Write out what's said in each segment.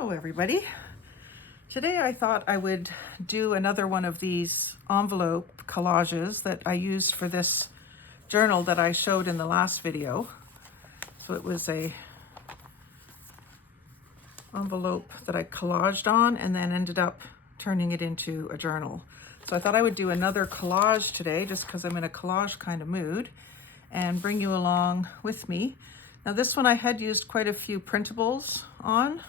Hello everybody. Today I thought I would do another one of these envelope collages that I used for this journal that I showed in the last video. So it was a envelope that I collaged on and then ended up turning it into a journal. So I thought I would do another collage today just because I'm in a collage kind of mood and bring you along with me. Now this one I had used quite a few printables on,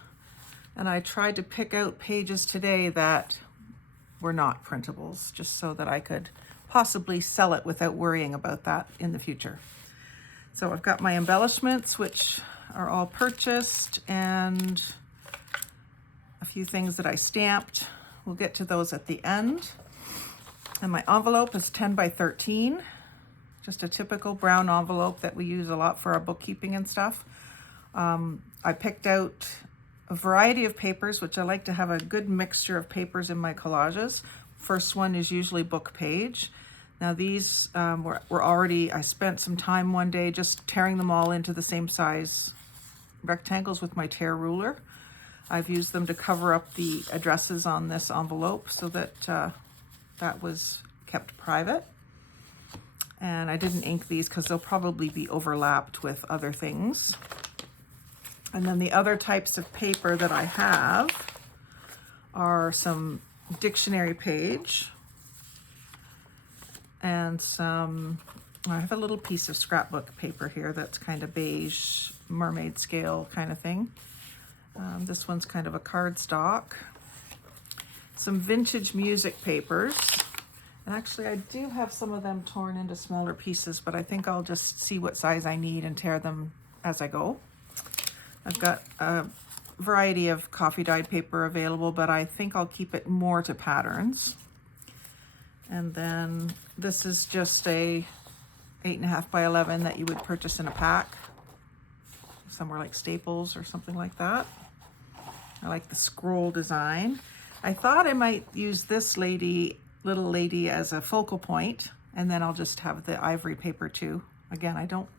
and I tried to pick out pages today that were not printables just so that I could possibly sell it without worrying about that in the future. So I've got my embellishments, which are all purchased, and a few things that I stamped. We'll get to those at the end. And my envelope is 10 by 13. Just a typical brown envelope that we use a lot for our bookkeeping and stuff. I picked out a variety of papers, which I like to have a good mixture of papers in my collages. First one is usually book page. Now these were already, I spent some time one day just tearing them all into the same size rectangles with my tear ruler. I've used them to cover up the addresses on this envelope so that that was kept private. And I didn't ink these because they'll probably be overlapped with other things. And then the other types of paper that I have are some dictionary page and I have a little piece of scrapbook paper here that's kind of beige, mermaid scale kind of thing. This one's kind of a cardstock. Some vintage music papers. And actually I do have some of them torn into smaller pieces, but I think I'll just see what size I need and tear them as I go. I've got a variety of coffee dyed paper available, but I think I'll keep it more to patterns. And then this is just a 8.5 by 11 that you would purchase in a pack, somewhere like Staples or something like that. I like the scroll design. I thought I might use this little lady as a focal point, and then I'll just have the ivory paper too. Again, I don't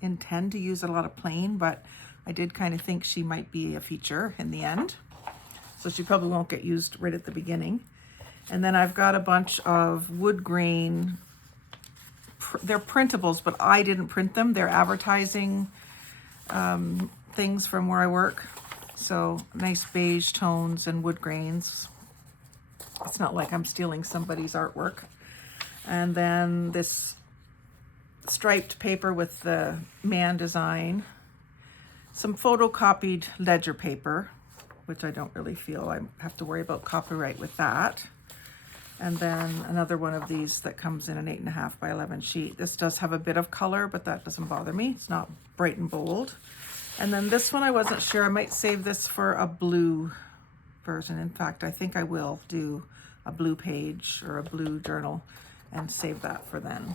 intend to use a lot of plain, but I did kind of think she might be a feature in the end. So she probably won't get used right at the beginning. And then I've got a bunch of wood grain, they're printables, but I didn't print them. They're advertising things from where I work. So nice beige tones and wood grains. It's not like I'm stealing somebody's artwork. And then this striped paper with the man design. Some photocopied ledger paper, which I don't really feel I have to worry about copyright with that. And then another one of these that comes in an 8.5 by 11 sheet. This does have a bit of color, but that doesn't bother me. It's not bright and bold. And then this one, I wasn't sure. I might save this for a blue version. In fact, I think I will do a blue page or a blue journal and save that for then.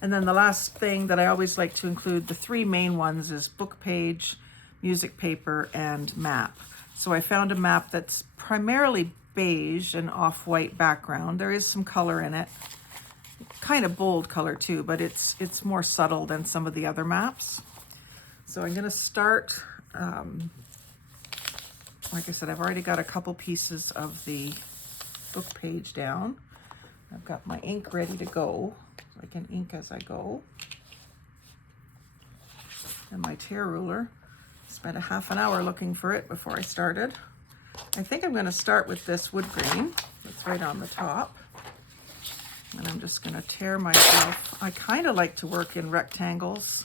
And then the last thing that I always like to include, the three main ones, is book page, music paper, and map. So I found a map that's primarily beige and off-white background. There is some color in it, kind of bold color too, but it's more subtle than some of the other maps. So I'm going to start, like I said, I've already got a couple pieces of the book page down. I've got my ink ready to go. I can ink as I go. And my tear ruler. Spent a half an hour looking for it before I started. I think I'm going to start with this wood grain that's right on the top. And I'm just going to tear myself. I kind of like to work in rectangles.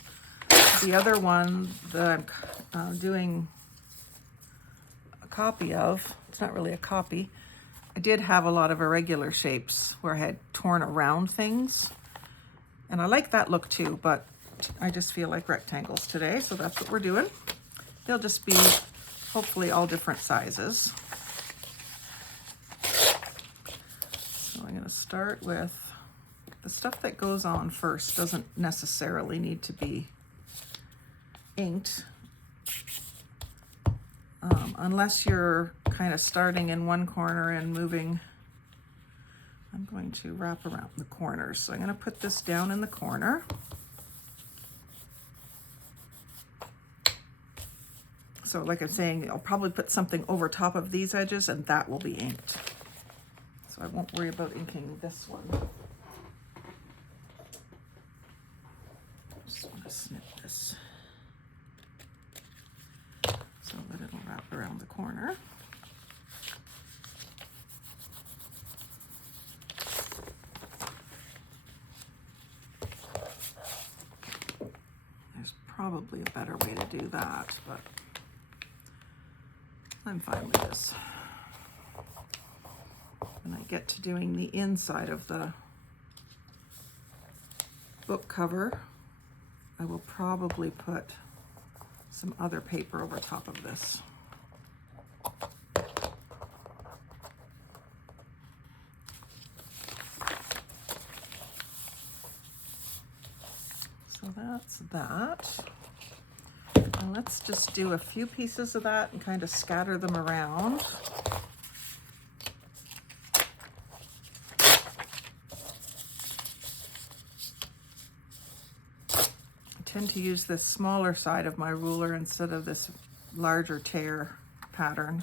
The other one that I'm doing a copy of, it's not really a copy. I did have a lot of irregular shapes where I had torn around things. And I like that look too, but I just feel like rectangles today, so that's what we're doing. They'll just be hopefully all different sizes. So I'm going to start with the stuff that goes on first. Doesn't necessarily need to be inked unless you're kind of starting in one corner and moving. I'm going to wrap around the corners. So I'm going to put this down in the corner. So like I'm saying, I'll probably put something over top of these edges and that will be inked. So I won't worry about inking this one. Just want to snip this so that it'll wrap around the corner. There's probably a better way to do that, but I'm fine with this. When I get to doing the inside of the book cover, I will probably put some other paper over top of this. So that's that. And let's just do a few pieces of that and kind of scatter them around. I tend to use this smaller side of my ruler instead of this larger tear pattern.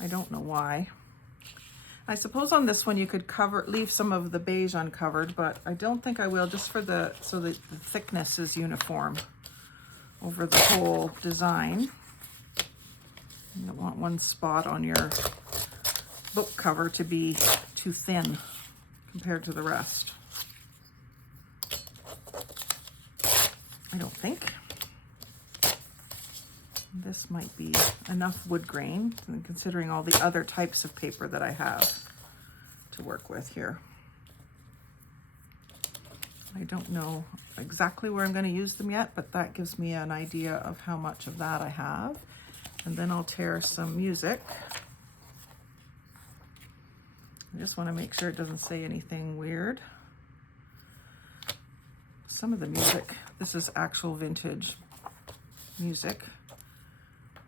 I don't know why. I suppose on this one you could leave some of the beige uncovered, but I don't think I will, just for so that the thickness is uniform over the whole design. You don't want one spot on your book cover to be too thin compared to the rest. I don't think. This might be enough wood grain, considering all the other types of paper that I have to work with here. I don't know exactly where I'm going to use them yet, but that gives me an idea of how much of that I have. And then I'll tear some music. I just want to make sure it doesn't say anything weird. Some of the music, this is actual vintage music.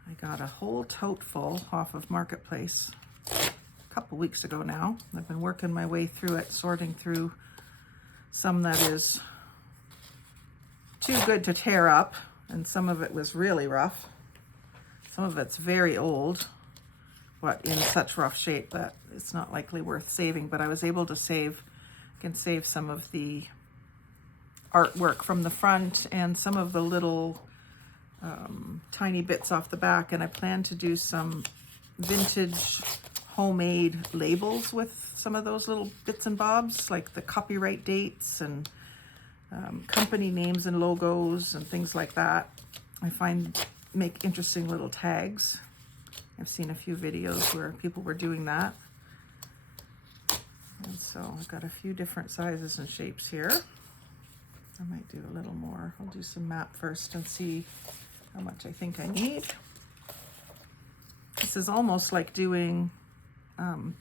I got a whole tote full off of Marketplace a couple weeks ago now. I've been working my way through it, sorting through some that is too good to tear up, and some of it was really rough. Some of it's very old, but in such rough shape that it's not likely worth saving. But I was able to save, can save some of the artwork from the front and some of the little tiny bits off the back, and I plan to do some vintage homemade labels with some of those little bits and bobs, like the copyright dates and company names and logos and things like that. I find make interesting little tags. I've seen a few videos where people were doing that. And so I've got a few different sizes and shapes here. I might do a little more. I'll do some map first and see how much I think I need. This is almost like doing oh,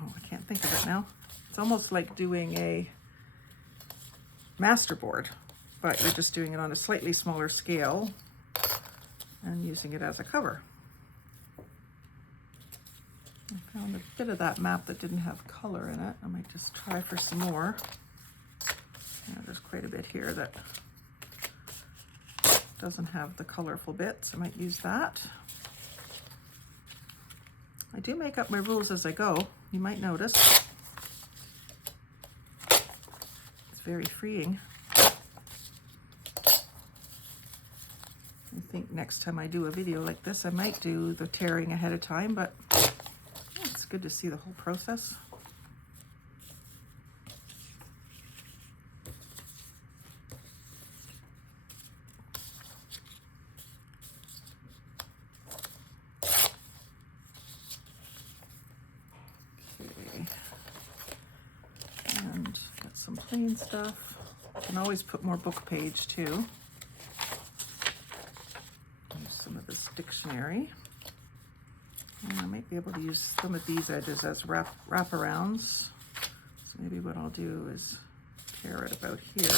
I can't think of it now. It's almost like doing a masterboard, but you're just doing it on a slightly smaller scale and using it as a cover. I found a bit of that map that didn't have color in it. I might just try for some more. Yeah, there's quite a bit here that doesn't have the colorful bits. I might use that. I do make up my rules as I go. You might notice. It's very freeing. I think next time I do a video like this, I might do the tearing ahead of time, but it's good to see the whole process. Okay. And got some plain stuff. I can always put more book page too. Use some of this dictionary. And I might be able to use some of these edges as wraparounds. So maybe what I'll do is tear it about here.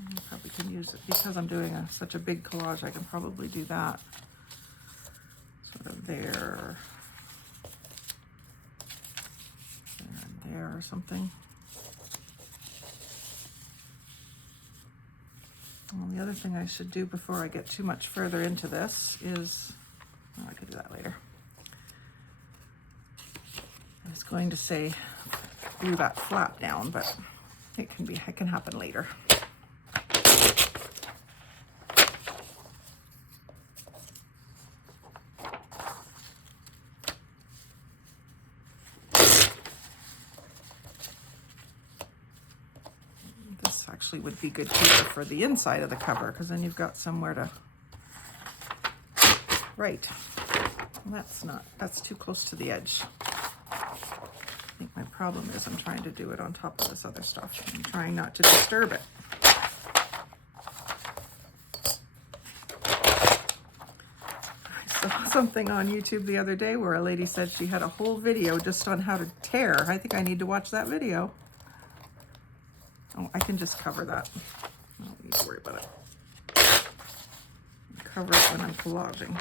I probably can use it because I'm doing such a big collage. I can probably do that sort of there. there or something. Well, the other thing I should do before I get too much further into this is, oh, I could do that later. I was going to say glue that flap down, but it can happen later. Actually would be good paper for the inside of the cover, because then you've got somewhere to write. Well, that's too close to the edge. I think my problem is I'm trying to do it on top of this other stuff. I'm trying not to disturb it. I saw something on YouTube the other day where a lady said she had a whole video just on how to tear. I think I need to watch that video. Oh, I can just cover that. I don't need to worry about it. Cover it when I'm collaging.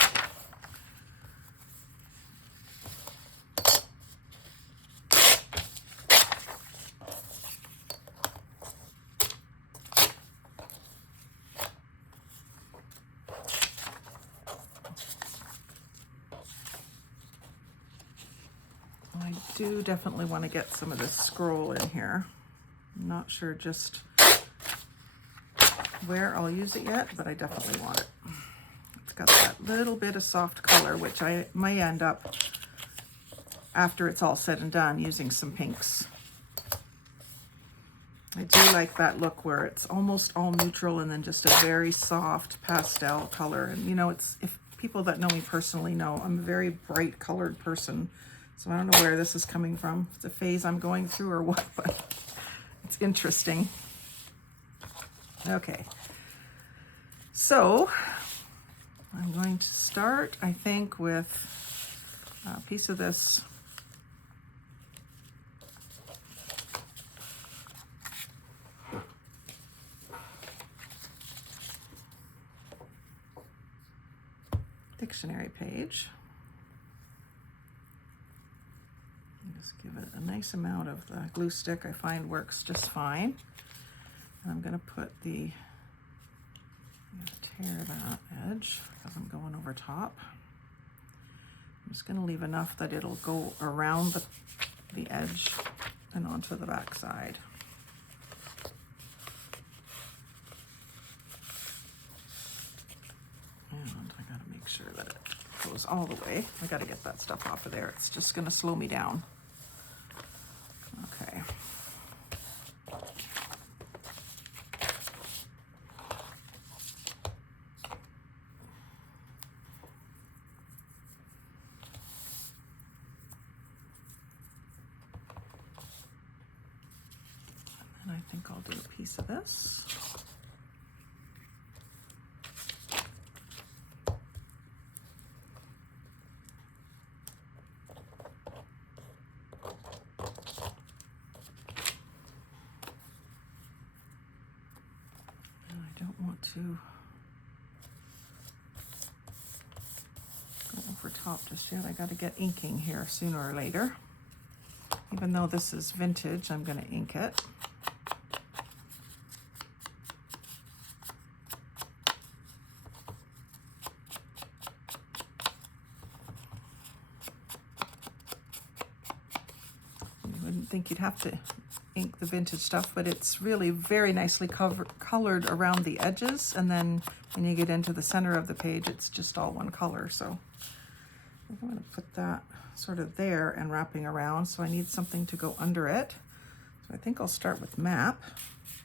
I do definitely want to get some of this scroll in here. I'm not sure just where I'll use it yet, but I definitely want it. It's got that little bit of soft color, which I may end up, after it's all said and done, using some pinks. I do like that look where it's almost all neutral and then just a very soft pastel color. And you know, if people that know me personally know I'm a very bright colored person, so I don't know where this is coming from. It's a phase I'm going through or what, but it's interesting. Okay, so I'm going to start, I think, with a piece of this dictionary page. Just give it a nice amount of the glue stick. I find works just fine. And I'm going to put I'm going to tear that edge because I'm going over top. I'm just going to leave enough that it'll go around the edge and onto the back side. And I got to make sure that it goes all the way. I got to get that stuff off of there. It's just going to slow me down. Okay. And I think I'll do a piece of this. To go over top just yet. I got to get inking here sooner or later. Even though this is vintage, I'm going to ink it. You wouldn't think you'd have to ink the vintage stuff, but it's really very nicely colored around the edges, and then when you get into the center of the page it's just all one color. So I'm going to put that sort of there and wrapping around, so I need something to go under it. So I think I'll start with map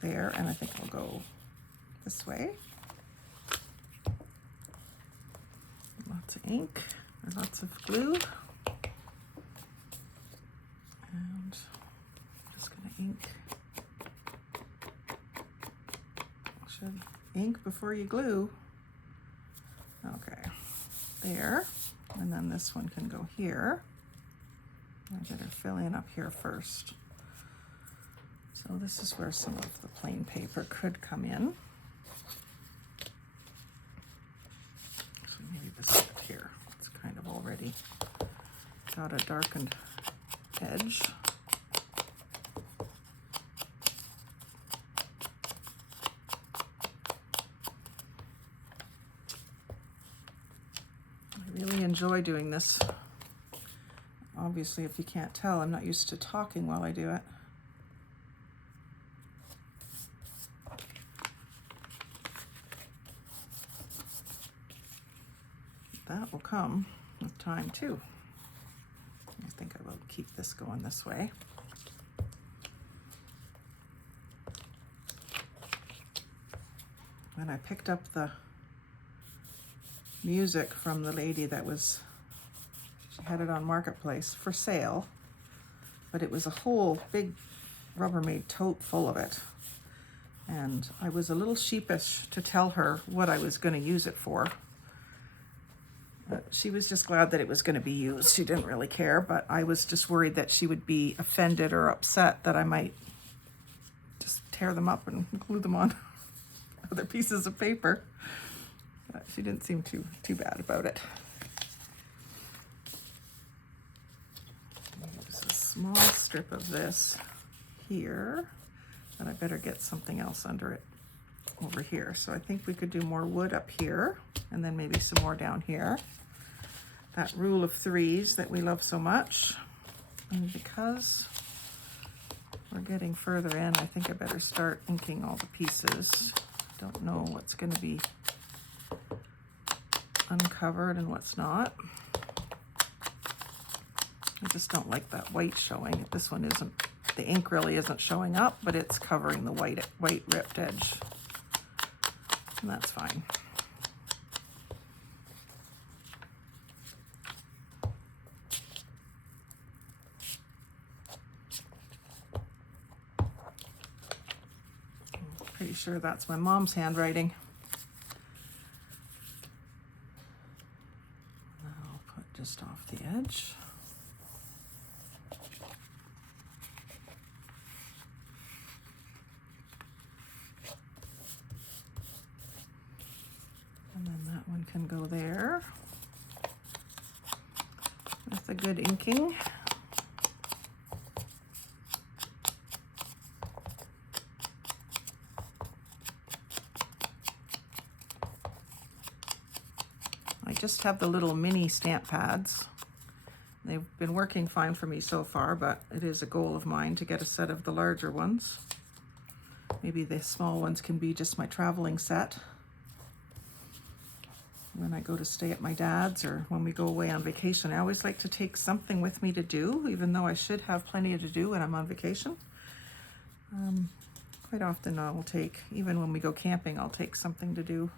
there, and I think I'll go this way. Lots of ink, or lots of glue, and ink. Should ink before you glue. Okay, there. And then this one can go here. I better fill in up here first. So this is where some of the plain paper could come in. Actually, maybe this is up here. It's kind of already got a darkened edge. enjoy doing this. Obviously, if you can't tell, I'm not used to talking while I do it. That will come with time too. I think I will keep this going this way. And I picked up the music from the lady that was, she had it on Marketplace for sale, but it was a whole big Rubbermaid tote full of it. And I was a little sheepish to tell her what I was going to use it for. But she was just glad that it was going to be used. She didn't really care, but I was just worried that she would be offended or upset that I might just tear them up and glue them on other pieces of paper. But she didn't seem too bad about it. There's a small strip of this here, but I better get something else under it over here. So I think we could do more wood up here and then maybe some more down here. That rule of threes that we love so much. And because we're getting further in, I think I better start inking all the pieces. Don't know what's going to be uncovered and what's not. I just don't like that white showing. This one isn't, the ink really isn't showing up, but it's covering the white ripped edge. And that's fine. Pretty sure that's my mom's handwriting. I'll put just off the edge. And then that one can go there with a good inking. I just have the little mini stamp pads. They've been working fine for me so far, but it is a goal of mine to get a set of the larger ones. Maybe the small ones can be just my traveling set when I go to stay at my dad's or when we go away on vacation. I always like to take something with me to do, even though I should have plenty to do when I'm on vacation. Quite often I will take, even when we go camping, I'll take something to do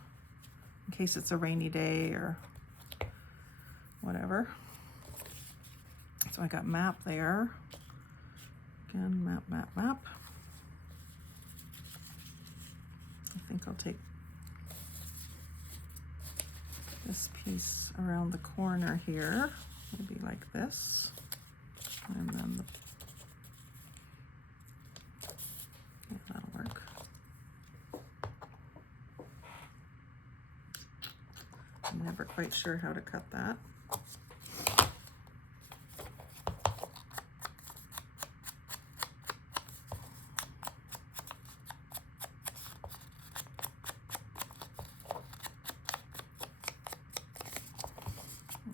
in case it's a rainy day or whatever. So I got map there. Again, map, map, map. I think I'll take this piece around the corner here, maybe like this. And then yeah, that'll work. I'm never quite sure how to cut that.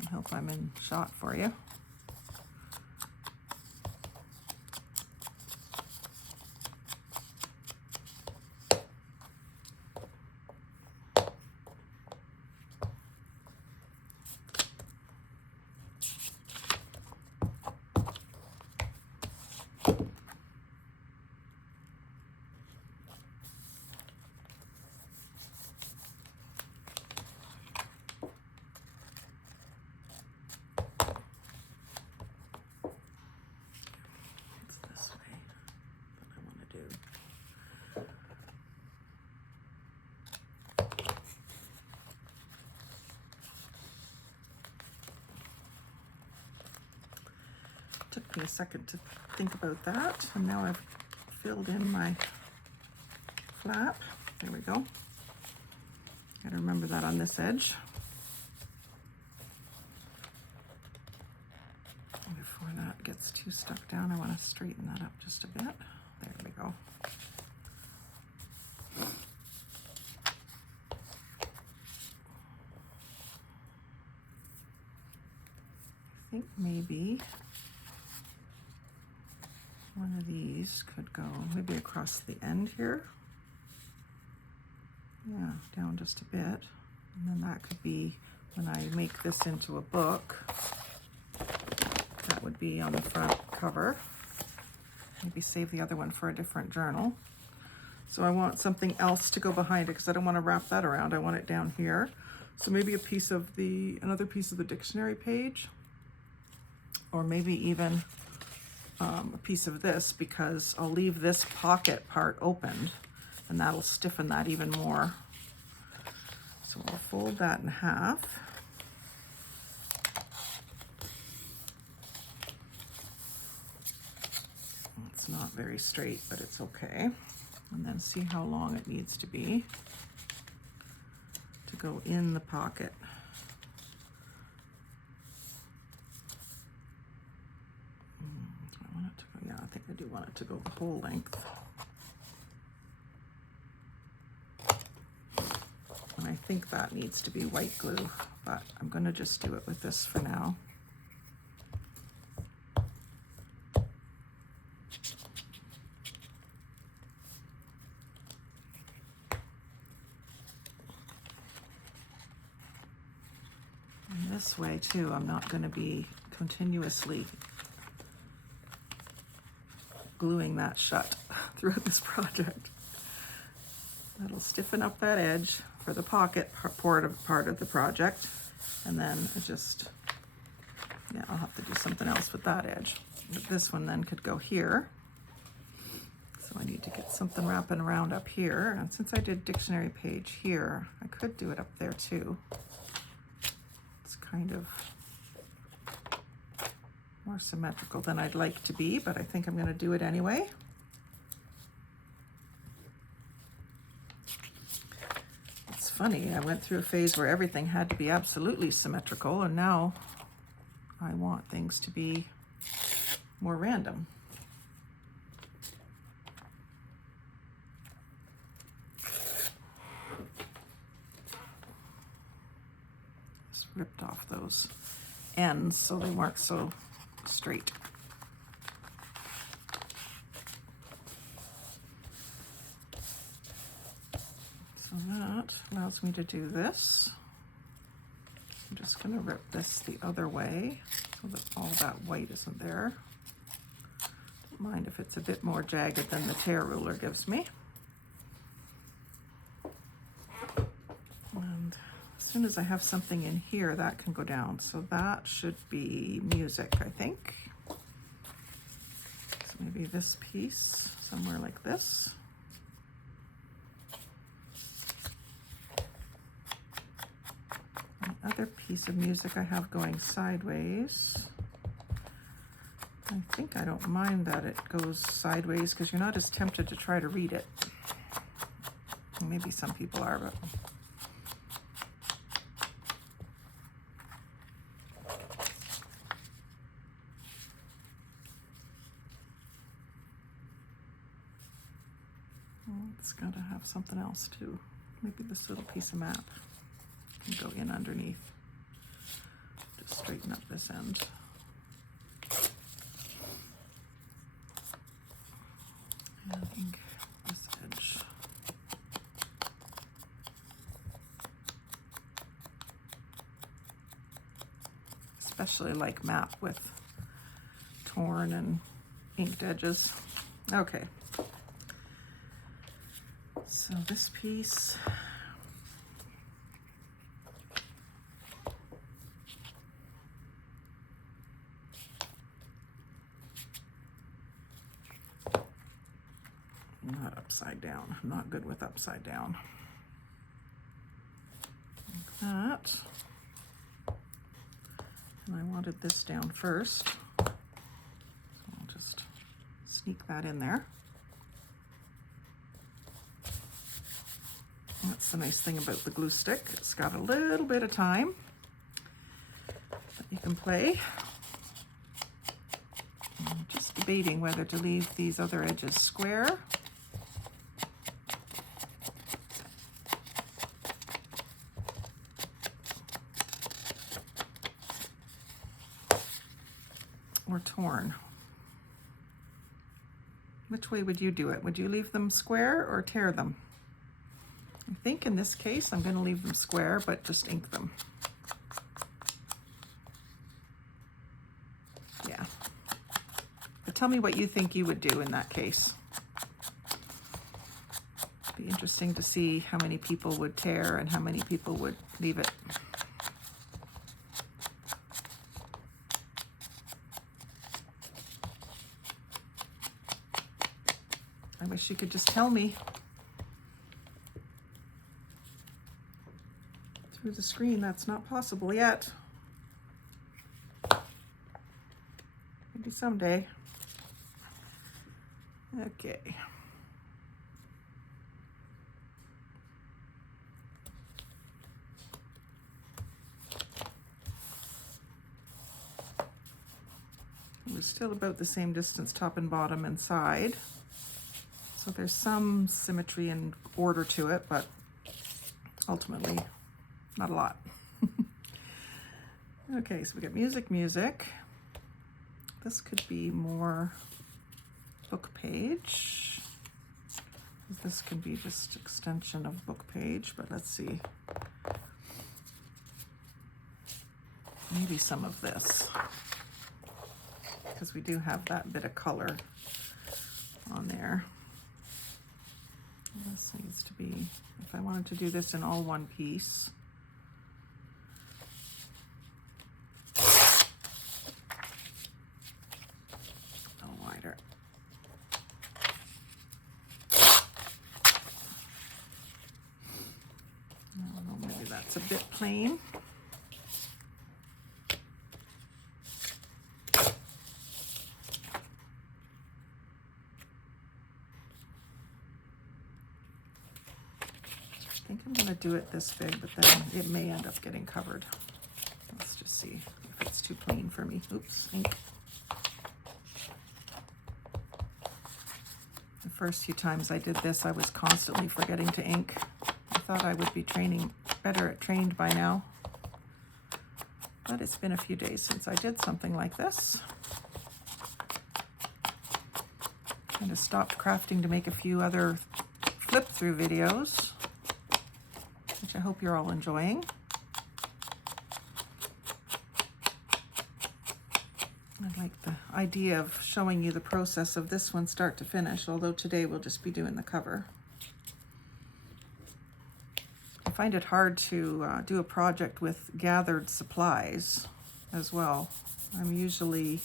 I hope I'm in shot for you. Took me a second to think about that, and now I've filled in my flap. There we go. Gotta remember that on this edge. Before that gets too stuck down, I want to straighten that up just a bit. There we go. think maybe one of these could go maybe across the end here. Yeah, down just a bit. And then that could be, when I make this into a book, that would be on the front cover. Maybe save the other one for a different journal. So I want something else to go behind it because I don't want to wrap that around. I want it down here. So maybe a piece of another piece of the dictionary page, or maybe even a piece of this, because I'll leave this pocket part opened and that'll stiffen that even more. So I'll fold that in half. It's not very straight, but it's okay. And then see how long it needs to be to go in the pocket. Do I want it to go? Yeah, I think I do want it to go the whole length. And I think that needs to be white glue, but I'm going to just do it with this for now. And this way too, I'm not going to be continuously gluing that shut throughout this project. That'll stiffen up that edge for the pocket part of the project, and then it just, yeah, I'll have to do something else with that edge. But this one then could go here. So I need to get something wrapping around up here, and since I did dictionary page here, I could do it up there too. It's kind of more symmetrical than I'd like to be, but I think I'm going to do it anyway. It's funny, I went through a phase where everything had to be absolutely symmetrical, and now I want things to be more random. Just ripped off those ends so they weren't so straight. So that allows me to do this. I'm just going to rip this the other way so that all that white isn't there. Don't mind if it's a bit more jagged than the tear ruler gives me. And as soon as I have something in here, that can go down. So that should be music, I think. So maybe this piece, somewhere like this. The other piece of music I have going sideways. I think I don't mind that it goes sideways because you're not as tempted to try to read it. Maybe some people are, but it's got to have something else too. Maybe this little piece of map can go in underneath. Just straighten up this end. And I think this edge. Especially like map with torn and inked edges. Okay. So this piece, not upside down. I'm not good with upside down. Like that. And I wanted this down first. So I'll just sneak that in there. That's the nice thing about the glue stick. It's got a little bit of time that you can play. I'm just debating whether to leave these other edges square or torn. Which way would you do it? Would you leave them square or tear them? I think in this case I'm going to leave them square, but just ink them. Yeah. But tell me what you think you would do in that case. Be interesting to see how many people would tear and how many people would leave it. I wish you could just tell me through the screen. That's not possible yet. Maybe someday. Okay. We're still about the same distance top and bottom and side. So there's some symmetry and order to it, but ultimately not a lot. Okay, so we got music, music. This could be more book page. This can be just extension of book page, but let's see. Maybe some of this, because we do have that bit of color on there. This needs to be, if I wanted to do this in all one piece. A little wider. I don't know, maybe that's a bit plain. I think I'm going to do it this big, but then it may end up getting covered. Let's just see if it's too plain for me. Oops, ink. The first few times I did this, I was constantly forgetting to ink. I thought I would be trained by now. But it's been a few days since I did something like this. Kind of stopped crafting to make a few other flip through videos, which I hope you're all enjoying. I like the idea of showing you the process of this one start to finish, although today we'll just be doing the cover. I find it hard to do a project with gathered supplies as well. I'm usually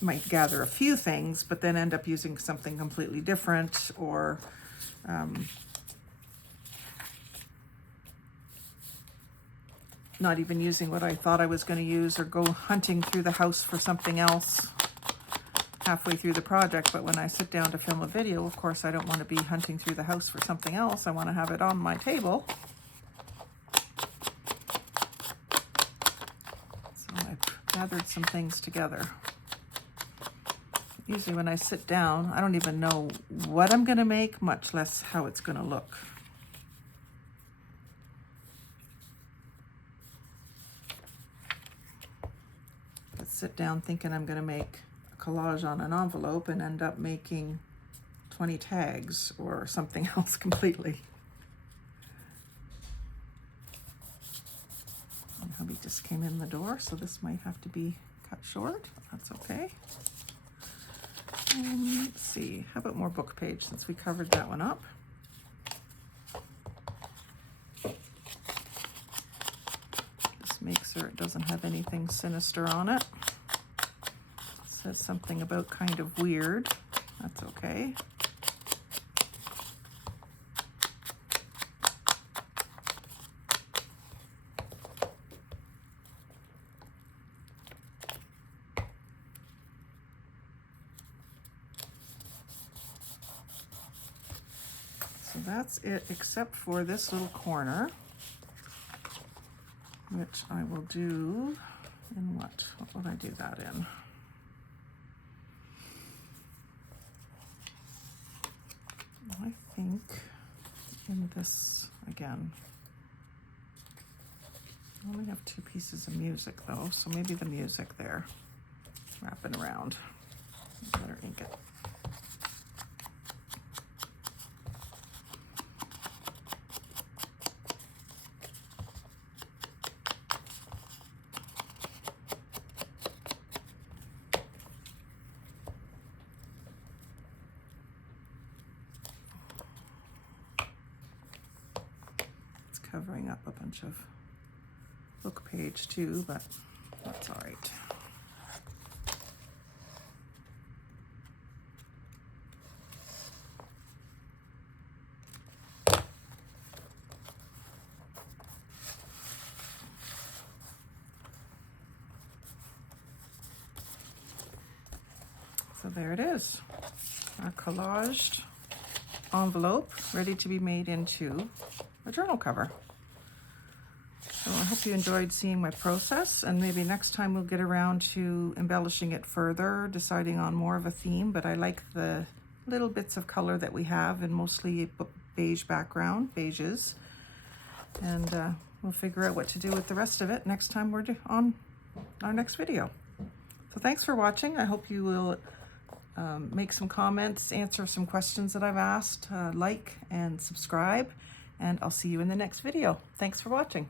might gather a few things, but then end up using something completely different, or not even using what I thought I was going to use, or go hunting through the house for something else halfway through the project. But when I sit down to film a video, of course, I don't want to be hunting through the house for something else. I want to have it on my table. So I've gathered some things together. Usually when I sit down, I don't even know what I'm going to make, much less how it's going to look. Sit down thinking I'm going to make a collage on an envelope and end up making 20 tags or something else completely. And hubby just came in the door, so this might have to be cut short. That's okay. Let's see, how about more book page since we covered that one up? Just make sure it doesn't have anything sinister on it. It says something about kind of weird. That's okay. So that's it, except for this little corner, which I will do in what would I do that in? I think in this, again, I only have 2 pieces of music though, so maybe the music there, wrapping around. Better ink it. It's covering up a bunch of book page too, but that's all right. So there it is, our collaged envelope ready to be made into a journal cover. So I hope you enjoyed seeing my process, and maybe next time we'll get around to embellishing it further, deciding on more of a theme, but I like the little bits of color that we have, and mostly beige background, beiges. And we'll figure out what to do with the rest of it next time we're on our next video. So thanks for watching. I hope you will make some comments, answer some questions that I've asked, like and subscribe, and I'll see you in the next video. Thanks for watching.